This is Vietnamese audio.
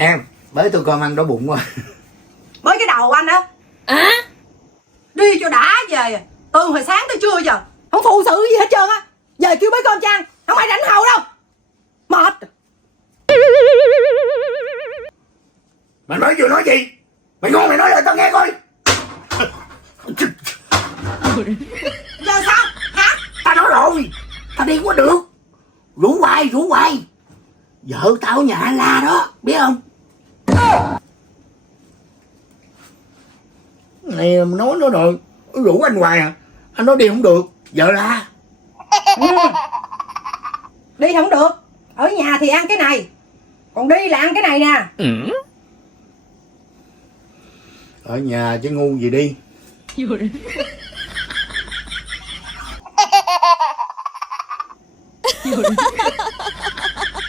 Em bới tôi cơm ăn đói bụng quá. Bới cái đầu anh á. Đi cho đã về. Từ hồi sáng tới trưa giờ không phụ sự gì hết trơn á. Giờ kêu bới cơm cho ăn, không ai rảnh hầu đâu. Mệt. Mày mới vừa nói gì? Mày ngon mày nói lại tao nghe coi. Giờ sao hả? Tao nói rồi, tao đi có được. Rủ hoài. Vợ tao ở nhà la đó, biết không? Này nói rồi, rủ anh hoài à. Anh nói đi không được, vợ la. Đi không được. Ở nhà thì ăn cái này, còn đi là ăn cái này nè. Ở nhà chứ ngu gì đi.